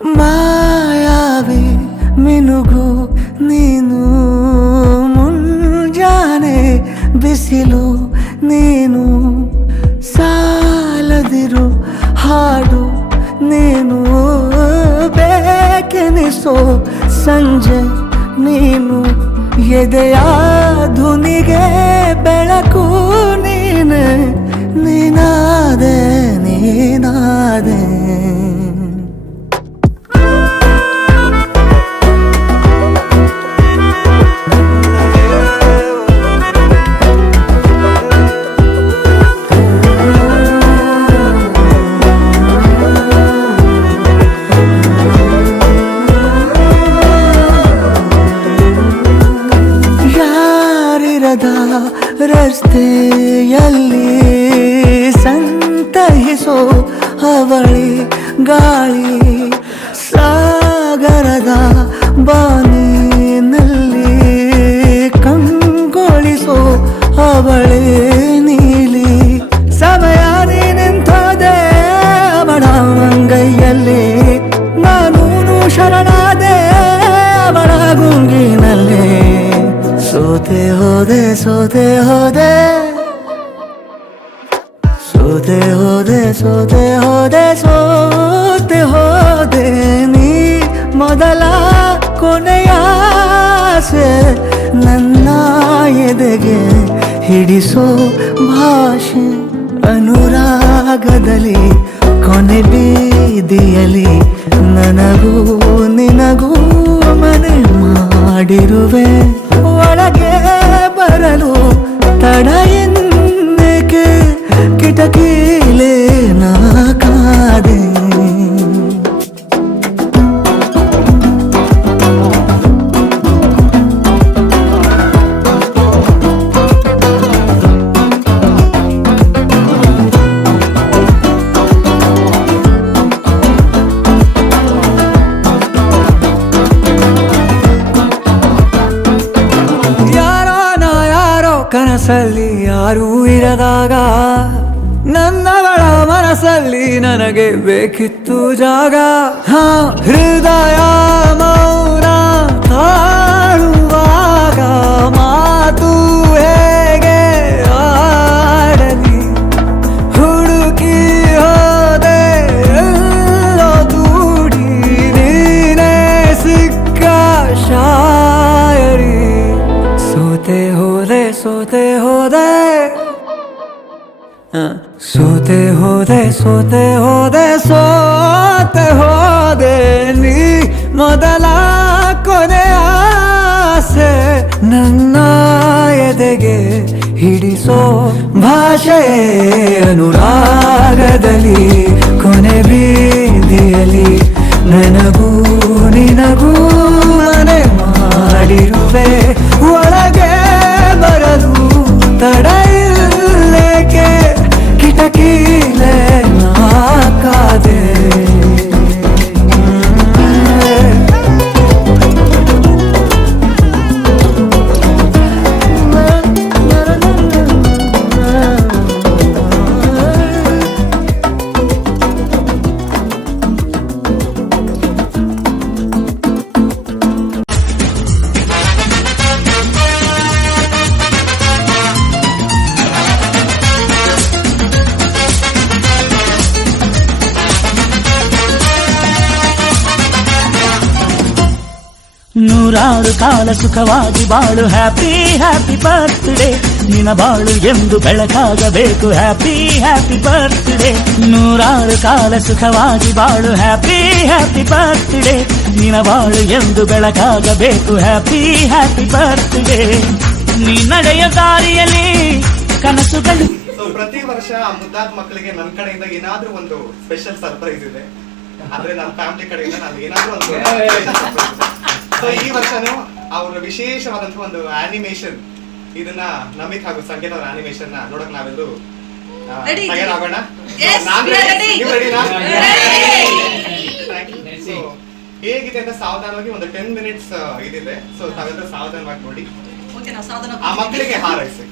ಮಾಯಾವಿ ಮಿನುಗು ನೀನು, ಮುಂಜಾನೆ ಬಿಸಿಲು ನೀನು, ಸಾಲದಿರು ಹಾಡು ನೀನು, ಬೇಕೆನಿಸೋ ಸಂಜೆ ನೀನು, ಎದೆಯ ಧುನಿಗೆ ಬೆಳಕು ನೀನೆ, ನೀನಾದೆ ನೀನಾದೆ. ರಸ್ತೆಯಲ್ಲಿ ಸಂತಹಿಸೋ ಅವಳಿ ಗಾಳಿ, ಸಾಗರದ ಬಾನಿನಲ್ಲಿ ಕಂಗೊಳಿಸೋ ಅವಳಿ ನೀಲಿ, ಸಮಯ ನಿಂತೋದೆ ಅವಳ ಅಂಗೈಯಲ್ಲಿ, ನಾನು ಶರಣಾದೆ ಅವಳ ಗುಂಗಿನಲ್ಲಿ, ಸೋತೆ ಹೋದೆ ಸೋತೆ ಹೋದೆ ಸೋತೆ ಹೋದೆ ಸೋತೆ ಹೋದೆ ಸೋತೆ ಹೋದೆ, ನೀ ಮೊದಲ ಕೊನೆಯ ಆಸೆ, ನನ್ನ ಎದೆಗೆ ಹಿಡಿಸೋ ಭಾಷೆ, ಅನುರಾಗದಲ್ಲಿ ಕೊನೆ ಬೀದಿಯಲ್ಲಿ ನನಗೂ ನಿನಗೂ ಮನೆ ಮಾಡಿರುವೆ, ಒಳಗೆ ಬರಲು ತಡ ಎನ್ನಕ್ಕೆ ಕಿಟಕಿಲೇ ನಾ ಕಾದೆ. ಕನಸಲ್ಲಿ ಯಾರೂ ಇರದಾಗ ನನ್ನವಳ ಮನಸ್ಸಲ್ಲಿ ನನಗೆ ಬೇಕಿತ್ತು ಜಾಗ, ಹೃದಯ ಮೌನ ತಾಳುವಾಗ ಮಾತು ಹೇಗೆ ಆಡಲಿ, ಹುಡುಕಿ ಹೋದೆ ಎಲ್ಲೋ ದೂಡಿ ನೀನೇ ಸಿಕ್ಕ ಶಾಯರಿ, ಸೋತೆ ಹೋದೆ ಸೋತೆ ಹೋದೆ ಸೋತೆ ಹೋದೆ ಸೋತೆ ಹೋದೆ ಸೋತೆ ಹೋದೆ, ನೀ ಮೊದಲ ಕೊನೆಯ ಆಸೆ, ನನ್ನ ಎದೆಗೆ ಹಿಡಿಸೋ ಭಾಷೆ, ಅನುರಾಗದಲ್ಲಿ ಕೊನೆ ಬೀದಿಯಲ್ಲಿ ನನಗೂ ನಿನಗೂ ಮನೆ ಮಾಡಿರುವೆ, ಒಳಗೆ ಬರಲು ತಡ ಇಲ್ಲೇಕೆ ಕಿಟಕಿಲೇ ನಾ ಕಾದೆ. ನೂರಾರು ಕಾಲ ಸುಖವಾಗಿ ಬಾಳು, ಹ್ಯಾಪಿ ಹ್ಯಾಪಿ ಬರ್ತ್ಡೇ, ನಿನ್ನ ಬಾಳು ಎಂದು ಬೆಳಕಾಗಬೇಕು, ಹ್ಯಾಪಿ ಹ್ಯಾಪಿ ಬರ್ತ್ಡೇ, ನೂರಾರು ಕಾಲ ಸುಖವಾಗಿ ಬಾಳು, ಹ್ಯಾಪಿ ಹ್ಯಾಪಿ ಬರ್ತ್ಡೇ, ನಿನ್ನ ಬಾಳು ಎಂದು ಬೆಳಕಾಗಬೇಕು, ಹ್ಯಾಪಿ ಹ್ಯಾಪಿ ಬರ್ತ್ಡೇ, ನೀ ನಡೆಯ ದಾರಿಯಲ್ಲಿ ಕನಸುಗಳು. ಪ್ರತಿ ವರ್ಷ ಮುದ್ದಾದ ಮಕ್ಕಳಿಗೆ ನನ್ನ ಕಡೆಯಿಂದ ಏನಾದ್ರೂ ಒಂದು ಸ್ಪೆಷಲ್ ಸರ್ಪ್ರೈಸ್ ಇದೆ, ಅಂದ್ರೆ ನನ್ನ ಫ್ಯಾಮಿಲಿ ಕಡೆಯಿಂದ ನಾನು ಏನಾದ್ರೂ ಒಂದು ಸೊ ಈ ವರ್ಷನೂ ಅವರ ವಿಶೇಷವಾದಂತಹ ಒಂದು ಆನಿಮೇಷನ್, ಇದನ್ನ ನಮಿತ್ ಹಾಗೂ ಸಂಗೀತ ಅವರ ಆನಿಮೇಷನ್ ನ ನೋಡಕ್ ನಾವೆಲ್ಲರೂ ತಯಾರಾಗೋಣ. ಹೇಗಿದೆ ಅಂತ ಸಾವಧಾನವಾಗಿ ಒಂದು 10 ಮಿನಿಟ್ಸ್ ಇದಿದೆ, ಸೊ ತಾವೆಲ್ಲರೂ ಸಾವಧಾನವಾಗಿ ನೋಡಿ ಆ ಮಕ್ಕಳಿಗೆ ಹಾರೈಸಿ.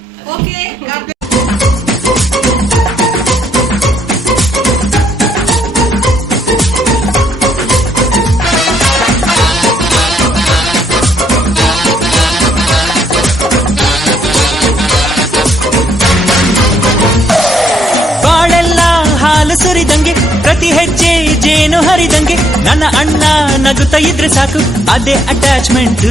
ನನ್ನ ಅಣ್ಣ ನಗುತ್ತಾ ಇದ್ರೆ ಸಾಕು ಅದೇ ಅಟ್ಯಾಚ್ಮೆಂಟ್.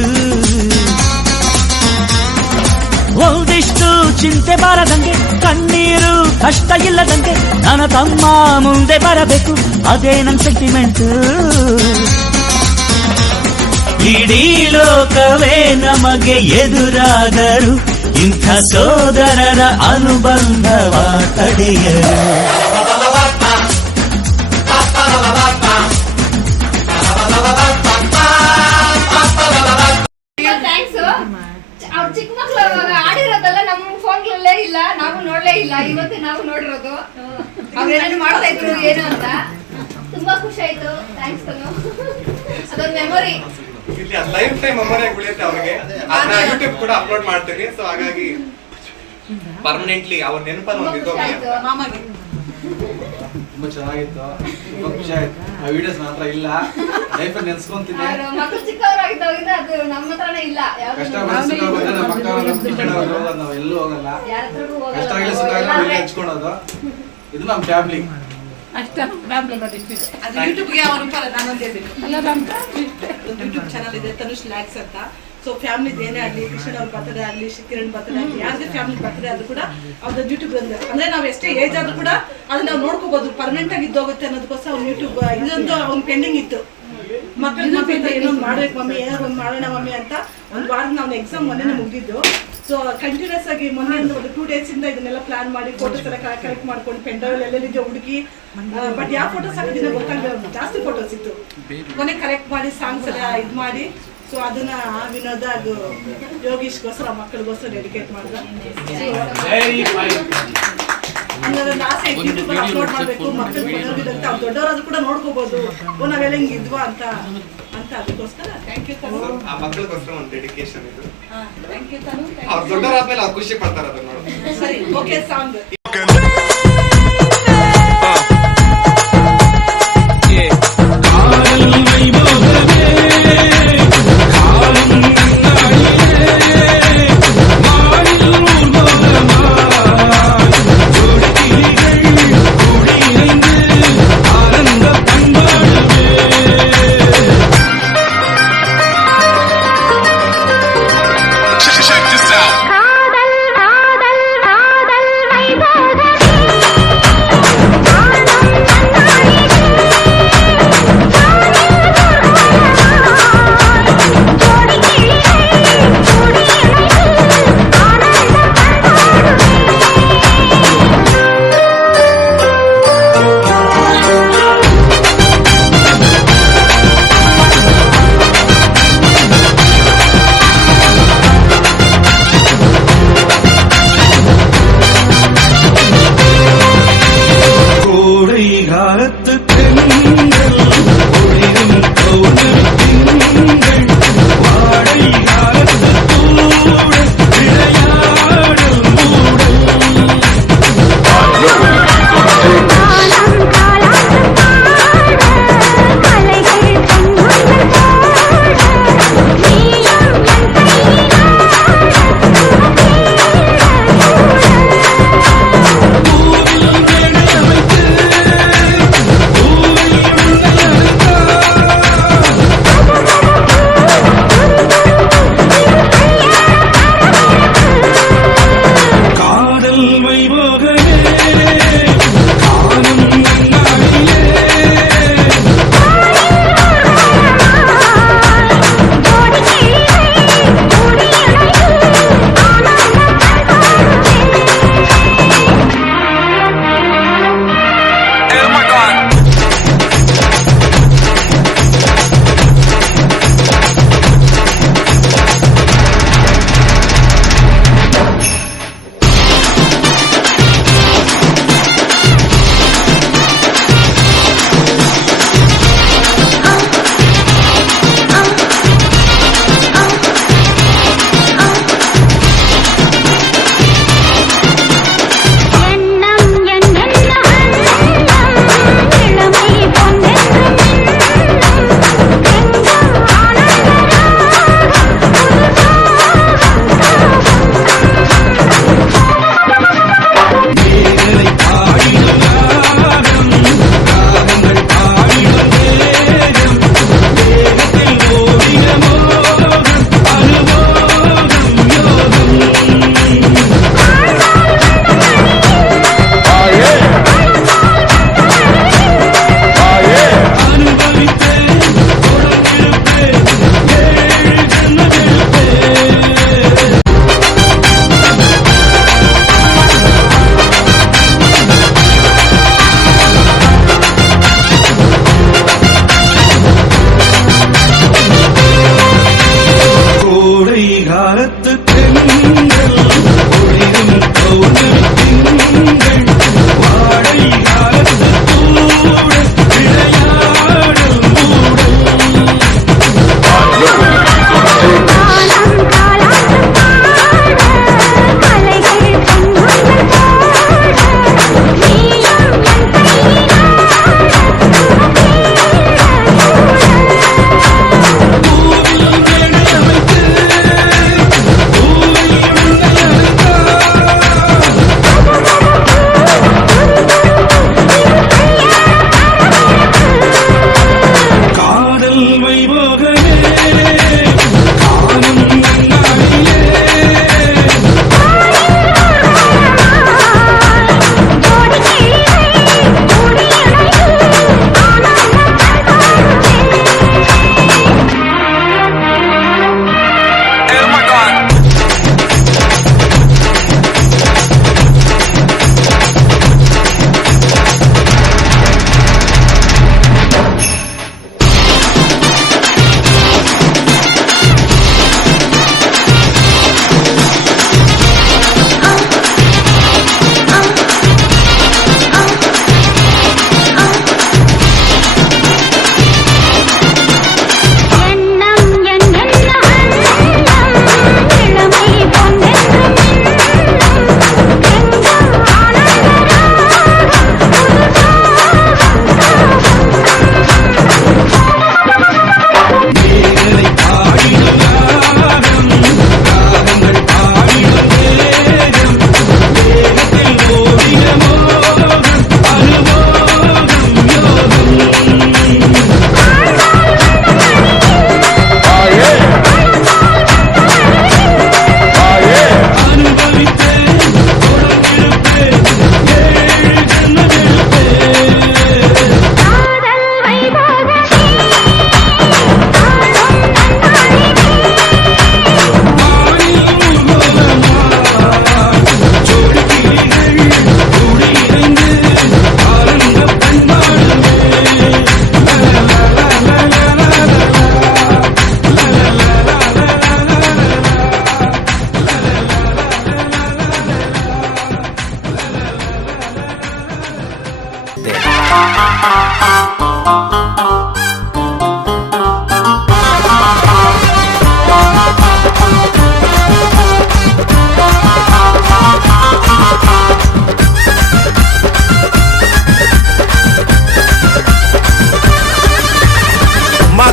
ಒಂದಿಷ್ಟು ಚಿಂತೆ ಬಾರದಂಗೆ, ಕಣ್ಣೀರು ಕಷ್ಟ ಇಲ್ಲದಂಗೆ ನನ್ನ ತಮ್ಮ ಮುಂದೆ ಬರಬೇಕು, ಅದೇ ನನ್ ಸೆಂಟಿಮೆಂಟ್. ಇಡೀ ಲೋಕವೇ ನಮಗೆ ಎದುರಾದರು ಇಂಥ ಸೋದರರ ಅನುಬಂಧವ ತಡೆಯರು. ಥ್ಯಾಂಕ್ಸ್. ಅವ್ರ ಚಿಕ್ಕ ಮಕ್ಳು ಆಡಿರೋದೆಲ್ಲ ನಮ್ಮ ಫೋನ್ಗಳಲ್ಲೇ ಇಲ್ಲ, ನಾವು ನೋಡ್ಲೇ ಇಲ್ಲ, ಇವತ್ತು ನಾವು ನೋಡಿರೋದು. ಅವ್ರೇನೇನು ಮಾಡ್ತಾ ಇದ್ರು ಏನು ಅಂತ ತುಂಬಾ ಖುಷಿ ಆಯ್ತು. ಥ್ಯಾಂಕ್ಸ್ ಕಣೋ, ಅದೊಂದು ಮೆಮೊರಿ ಇಲ್ಲಿ ಲೈಫ್ ಟೈಮ್ ಮೆಮೊರಿ ಆಗಿ ಉಳಿಯುತ್ತೆ ಅವ್ರಿಗೆ. ಅದನ್ನ ಯೂಟ್ಯೂಬ್ ಕೂಡ ಅಪ್ಲೋಡ್ ಮಾಡ್ತೀವಿ. ಸೊ ಹಾಗಾಗಿ ಪರ್ಮನೆಂಟ್ಲಿ ಅವ್ರ ನೆನಪನ್ನು ತುಂಬಾ ಒಂದು ಖುಷಿ ಆಯ್ತು. ಮಾಮಗೆ ತುಂಬಾ ಚೆನ್ನಾಗಿತ್ತು, ತುಂಬಾ ಖುಷಿ ಆಯ್ತು. ಆ ವಿಡಿಯೋಸ್ ಮಾತ್ರ ಇಲ್ಲ, ಲೈಫ್ ನೆನ್ಸ್ಕೊಂತಿದ್ದೆ. ಅವ್ರ ಮಕ್ಳು ಚಿಕ್ಕವರಾಗಿದ್ದಾಗಿಂದ ಅದು ನಮ್ಮ ಹತ್ರನೇ ಇಲ್ಲ. ಕಷ್ಟ ಬಂದ್ರೆ ಸುಖ ಬಂದ್ರೆ ನಮ್ಮ ಅಕ್ಕವ್ರು ನಮ್ಮ ಕಡೆಯವ್ರು ಹೋಗೋದು, ನಾವು ಎಲ್ಲೂ ಹೋಗಲ್ಲ. ಯಾರ ಹತ್ರಗೂ ಹೋಗಲ್ಲ. ಕಷ್ಟ ಆಗಲಿ ಸುಖ ಆಗಲಿ ಇಲ್ಲಿ ಹಂಚ್ಕೊಳೋದು, ಇದು ನಮ್ಮ ಫ್ಯಾಮಿಲಿ. ಅಷ್ಟೇ ಫ್ಯಾಮಿಲಿ ನೋಡಿ ಇಷ್ಟಿದೆ. ಅದು ಯೂಟ್ಯೂಬ್ಗೆ ಅವ್ರ ನಾನೊಂದು ಹೇಳ್ಬೇಕು, ಅಲ್ಲ ನಮ್ಮ ಒಂದು ಯೂಟ್ಯೂಬ್ ಚಾನಲ್ ಇದೆ ತನುಷ್ ಲ್ಯಾಕ್ಸ್ ಅಂತ. ಸೊ ಫ್ಯಾಮಿಲಿ ಏನೇ ಆಗಲಿ, ಕೃಷ್ಣ ಅವ್ರ ಬರ್ತಡೇ ಆಗಲಿ, ಕಿರಣ್ ಬರ್ತಡೇ ಆಗಲಿ, ಯಾರಿಗೆ ಫ್ಯಾಮಿಲಿ ಬರ್ತಡೇ ಆದ್ರೂ ಕೂಡ ಅವ್ರದ್ದು ಯೂಟ್ಯೂಬ್ ಅಂದ್ರೆ ನಾವು ಎಷ್ಟೇ ಏಜ್ ಆದ್ರೂ ಕೂಡ ಅದನ್ನ ನಾವು ನೋಡ್ಕೋಬಹುದು, ಪರ್ಮನೆಂಟ್ ಆಗಿ ಇದ್ದೋಗುತ್ತೆ ಅನ್ನೋದಕ್ಕೋಸ್ಕರ ಅವ್ನು ಯೂಟ್ಯೂಬ್ ಇದೊಂದು ಅವ್ನು ಪೆಂಡಿಂಗ್ ಇತ್ತು. ಮಕ್ಕಳಿಗೆ ಏನೊಂದು ಮಾಡ್ಬೇಕು ಮಮ್ಮಿ, ಏನಾದ್ರು ಒಂದು ಮಾಡೋಣ ಮಮ್ಮಿ ಅಂತ ಒಂದು ವಾರ ನಾವು ಎಕ್ಸಾಮ್ ಮೊನ್ನೆ ಮುಗಿದಿದ್ದು. ಸೊ ಕಂಟಿನ್ಯೂಸ್ ಆಗಿ ಮೊನ್ನೆ ಒಂದು 2 days ಇಂದ ಇದನ್ನೆಲ್ಲ ಪ್ಲಾನ್ ಮಾಡಿ ಫೋಟೋಸ್ ಎಲ್ಲ ಕಲೆಕ್ಟ್ ಮಾಡ್ಕೊಂಡು ಪೆಂಡ್ರೈವ್ ಎಲ್ಲೆಲ್ಲಿದೆ ಹುಡುಗಿ, ಬಟ್ ಯಾವ ಫೋಟೋಸ್ ಹಾಕಿದ್ರೆ ಗೊತ್ತಾಗಲಿಲ್ಲ, ಜಾಸ್ತಿ ಫೋಟೋಸ್ ಇತ್ತು. ಮೊನ್ನೆ ಕಲೆಕ್ಟ್ ಮಾಡಿ ಸಾಂಗ್ಸ್ ಎಲ್ಲ ಇದು ಮಾಡಿ, ಸೊ ಅದನ್ನ ವಿನೋದ ಅದು ಯೋಗೀಶ್ಗೋಸ್ಕರ ಮಕ್ಕಳಿಗೋಸ್ಕರ ಡೆಡಿಕೇಟ್ ಮಾಡಿದ್ರು. ನನ್ನ ಆಸೆ ಯೂಟ್ಯೂಬ್ ಅಪ್ಲೋಡ್ ಮಾಡಬೇಕು, ಮಕ್ಕಳು ಅಂತ ಅವ್ರು ದೊಡ್ಡವರಾದ್ರೂ ಕೂಡ ನೋಡ್ಕೋಬಹುದು, ನಾವೆಲ್ಲ ಹಿಂಗ್ ಇದ್ವಾ ಅಂತ ಅದಕ್ಕೋಸ್ಕರ ಥ್ಯಾಂಕ್ ಯು ತನು. ಆ ಮಕ್ಕಳಿಗೋಸ್ಕರ ಒಂದು ಡೆಡಿಕೇಶನ್ ಇದು. ಥ್ಯಾಂಕ್ ಯು ತನು. ಅವ್ರು ದೊಡ್ಡವರಾದ್ಮೇಲೆ ಅವ್ರು ಖುಷಿ ಪಡ್ತಾರೆ ಅದನ್ನ ನೋಡಿ. ಸರಿ, okay song. Check this out.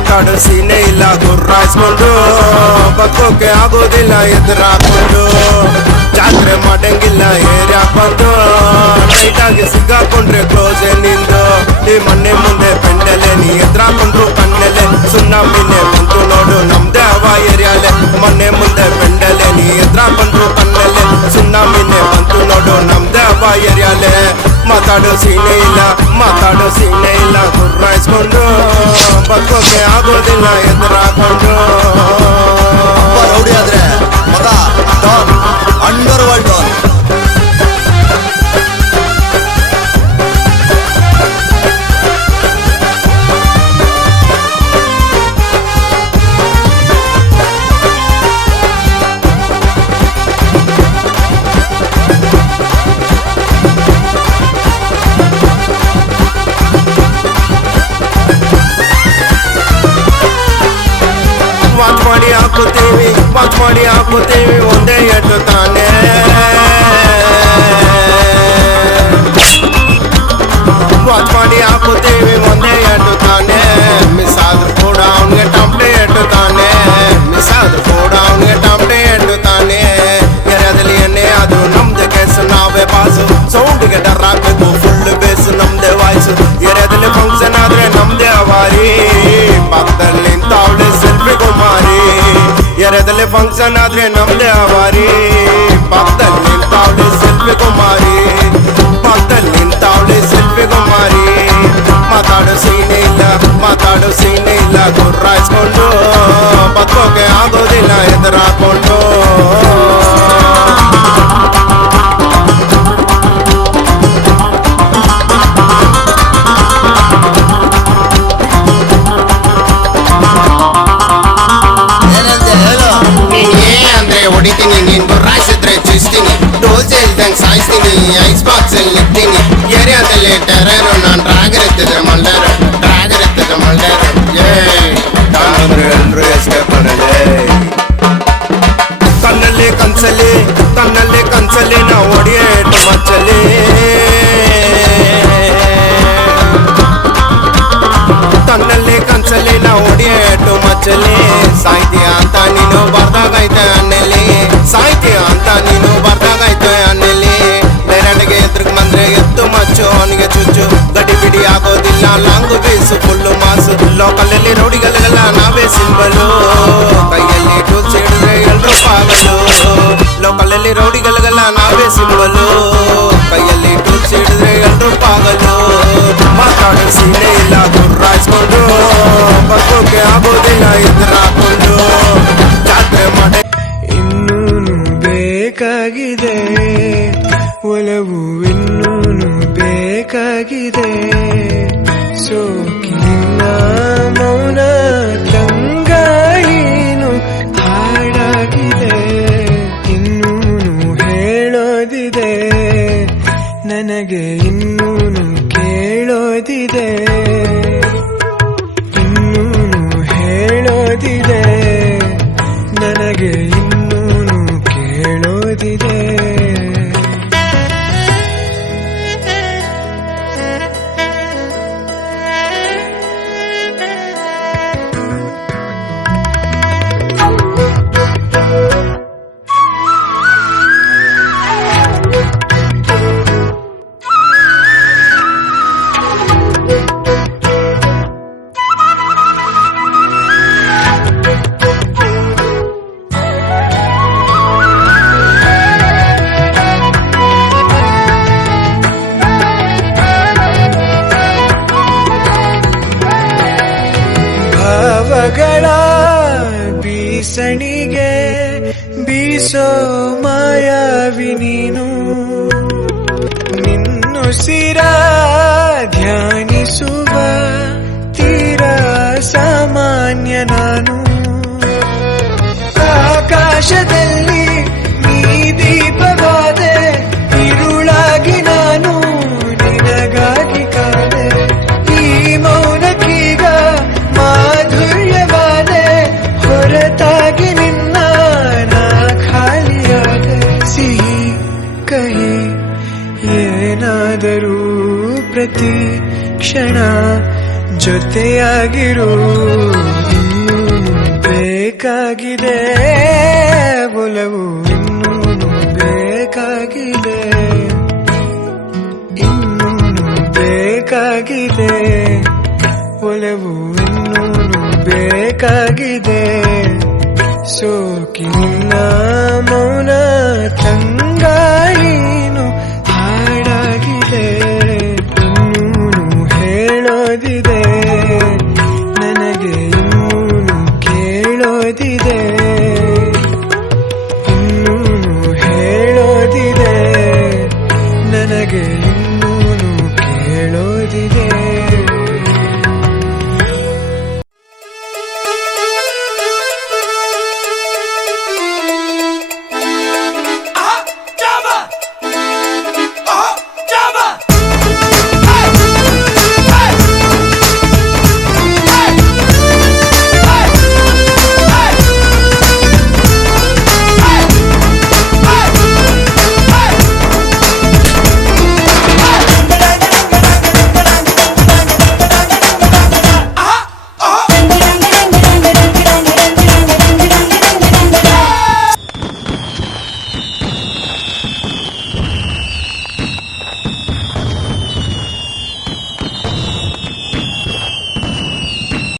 ಮಾತಾಡೋ ಸೀನೆ ಇಲ್ಲ ಗುರ್ರಾಯಿಸ್ಕೊಂಡು ಬದುಕೋಕೆ ಆಗೋದಿಲ್ಲ ಎದುರಾಕೊಂಡು ಜಾತ್ರೆ ಮಾಡಂಗಿಲ್ಲ ಏರಿಯಾ ಬಂದು ನೈಟ್ ಆಗಿ ಸಿಕ್ಕಾಕೊಂಡ್ರೆ ಕ್ಲೋಸೆ ನಿಂದು ಈ ಮನೆ ಮುಂದೆ ಪೆಂಡಲೆ ನೀ ಎದುರಾಕೊಂಡ್ರು ಕಣ್ಣೆಲೆ ಸುಣ್ಣಾಮಿನೆ ಬಂತು ನೋಡು ನಮ್ದೇ ಹವಾ ಏರಿಯಾಲೆ ಮನೆ ಮುಂದೆ ಪೆಂಡಲೆ ನೀ ಎದುರಾಕೊಂಡ್ರು ಕಣ್ಣೆಲೆ ಸುಣ್ಣಾಮಿನೆ ಬಂತು ನೋಡು ನಮ್ದೇ ಹವಾ ಏರಿಯಾಲೆ ಮಾತಾಡೋ ಸೀನೆ ಇಲ್ಲ ಗುರ್ರಾಯಿಸ್ಕೊಂಡು ಬದುಕೋಕೆ ಆಗೋದಿಲ್ಲ ಎದುರಾಕೊಂಡು ರೌಡಿ ಆದ್ರೆ ಮಗ Don under world Don. Watch ಮಾಡಿ ಹಾಕುತ್ತೀವಿ ಒಂದೇ ಎಟ್ಟು ತಾನೇ ವಾಚ್ ಮಾಡಿ ಹಾಕುತ್ತೀವಿ ಒಂದೇ ಎಟ್ಟು ತಾನೇ ಮಿಸ್ ಆದ್ರೂ ಕೂಡ ಅವನಿಗೆ ಟಂಪ್ಲೆ ಎಟ್ಟು ತಾನೇ ಮಿಸ್ ಆದ್ರೂ ಕೂಡ ಅವನಿಗೆ ಟಂಪ್ಲೆ ಎಟ್ಟು ತಾನೇ ಎರೆದಲ್ಲಿ ಎಣ್ಣೆ ಆದ್ರೂ ನಮ್ದು ಕೇಸು ನಾವೇ ಬಾಸು ಸೌಂಡ್ಗೆ ಡರ್ ಹಾಕ್ಬೇಕು ಫುಲ್ ಬೇಸು ನಮ್ದೇ ವಾಯ್ಸು ಎರೆದಲ್ಲಿ ಫಂಕ್ಷನ್ ಆದ್ರೆ ನಮ್ದೇ ಅವಾರಿ ಪಕ್ಕದಲ್ಲಿ ನಿಂತವಳೆ ಸೆಲ್ಫಿ ಕುಮಾರಿ ಎರೆದಲ್ಲಿ ಫಂಕ್ಷನ್ ಆದ್ರೆ ನಮ್ದೇ ಅವಾರಿ ಪಕ್ಕದಲ್ಲಿ ನಿಂತವಳೆ ಸೆಲ್ಫಿ ಕುಮಾರಿ ಪಕ್ಕದಲ್ಲಿ ನಿಂತವಳೆ ಸೆಲ್ಫಿ ಕುಮಾರಿ ಮಾತಾಡೋ ಸೀನೆ ಇಲ್ಲ ಗುರ್ರಾಯಿಸ್ಕೊಂಡು ಬದುಕೋಕೆ ಆಗೋದಿಲ್ಲ ಎದುರಾಕೊಂಡು ಹೊಡಿತೀನಿ ನೀನ್ ಗುರ್ರಾಯಿಸಿದ್ರೆ ಚುಸ್ತೀನಿ ಡೋಸೆ ಇಲ್ದಂಗ್ ಸಾಯಿಸ್ತೀನಿ ಐಸ್ ಬಾಕ್ಸ್ ಅಲ್ಲಿ ನಿಂತೀನಿ ಏರಿಯಾದಲ್ಲಿ ಟೆರರು ನಾನ್ ಡ್ರಾಗರ್ ಎತ್ತಿದ್ರೆ ಮಲ್ಡರು ಎಲ್ರು ಎಸ್ಕೇಪ್ ಮಾಡಲೇ ಕಣ್ಣಲ್ಲಿ ಕನ್ಸಲ್ಲಿ ನಾವು ಹೊಡಿಯೇಟು ಮಚ್ಚಲ್ಲಿ ಕನ್ಸಲ್ಲಿ ನಾವು ಹೊಡಿಯೇಟು ಮಚ್ಚಲ್ಲಿ ಸಾಯ್ತೀಯ ಅಂತ ನೀನು ಬರ್ದಾಗೈತೆ ಅನ್ನೆಲಿ ಬೇರೆಡೆಗೆ ಎದುರು ಬಂದ್ರೆ ಎತ್ತು ಮಚ್ಚು ಅವನಿಗೆ ಚುಚ್ಚು ಗಡಿ ಬಿಡಿ ಆಗೋದಿಲ್ಲ ಲಾಂಗು ಬೀಸು ಫುಲ್ಲು ಮಾಸು ಲೋಕಲಲ್ಲಿ ರೌಡಿಗಳಿಗೆಲ್ಲ ನಾವೇ ಸಿಂಬಲು ಕೈಯಲ್ಲಿ ಟೂಲ್ಸ್ ಹಿಡಿದ್ರೆ ಎಲ್ರು ಪಾಗಲು ಲೋಕಲಲ್ಲಿ ರೌಡಿಗಳಿಗೆಲ್ಲ ನಾವೇ ಸಿಂಬಲು ಕೈಯಲ್ಲಿ ಟೂಲ್ಸ್ ಹಿಡಿದ್ರೆ ಎಲ್ರು ಪಾಗಲು ಮಾತಾಡೋ ಸೀನೆ ಇಲ್ಲ ಗುರ್ರಾಯಿಸ್ಕೊಂಡು ಬದುಕೋಕೆ ಆಗೋದಿಲ್ಲ ಎದುರಾಕೊಂಡು ಜಾತ್ರೆ ಮಾಡೆ ಇನ್ನೂನು ಬೇಕಾಗಿದೆ ಒಲವು ಇನ್ನೂನು ಬೇಕಾಗಿದೆ ಸೋಕಿನ ಮೌನ ತಂಗಾಳಿನು ಹಾಡಾಗಿದೆ ಇನ್ನೂನು ಹೇಳೋದಿದೆ ನನಗೆ ಇನ್ನೂನು ಕೇಳೋದಿದೆ ಇನ್ನೂನು ಹೇಳೋದಿದೆ ನನಗೆ ಇನ್ನೂನು ಕೇಳೋದಿದೆ ಭಾವಗಳ ಬೀಸಣಿಗೆ ಬೀಸೋ ಮಾಯಾವಿ ನೀನು ನಿನ್ನುಸಿರ ಧ್ಯಾನಿಸುವ ತೀರಾ ಸಾಮಾನ್ಯ ನಾನು ಆಕಾಶದಲ್ಲಿ ನೀ ದೀಪವಾದೆ ഇരുളാಗಿ ನಾನು ನಿನಗಾಗಿ ಕಾದೆ ಈ ಮೌನಕ್ಕೀಗ ಮಾಧುರ್ಯವಾದೆ ಹೊರತಾಗಿ ನಿನ್ನ ನಾ ಖಾಲಿಯಾದೆ ಸಿಹಿ ಕಹಿ ಏನಾದರೂ ಪ್ರತಿ ಕ್ಷಣ ಜೊತೆಯಾಗಿರು ಬೇಕಾಗಿದೆ ಒಲವು ಇನ್ನೂನು ಬೇಕಾಗಿದೆ ಇನ್ನೂನು ಬೇಕಾಗಿದೆ ಒಲವು ಇನ್ನೂನು ಬೇಕಾಗಿದೆ ಸೋಕಿನ ಮೌನ ತಂಗ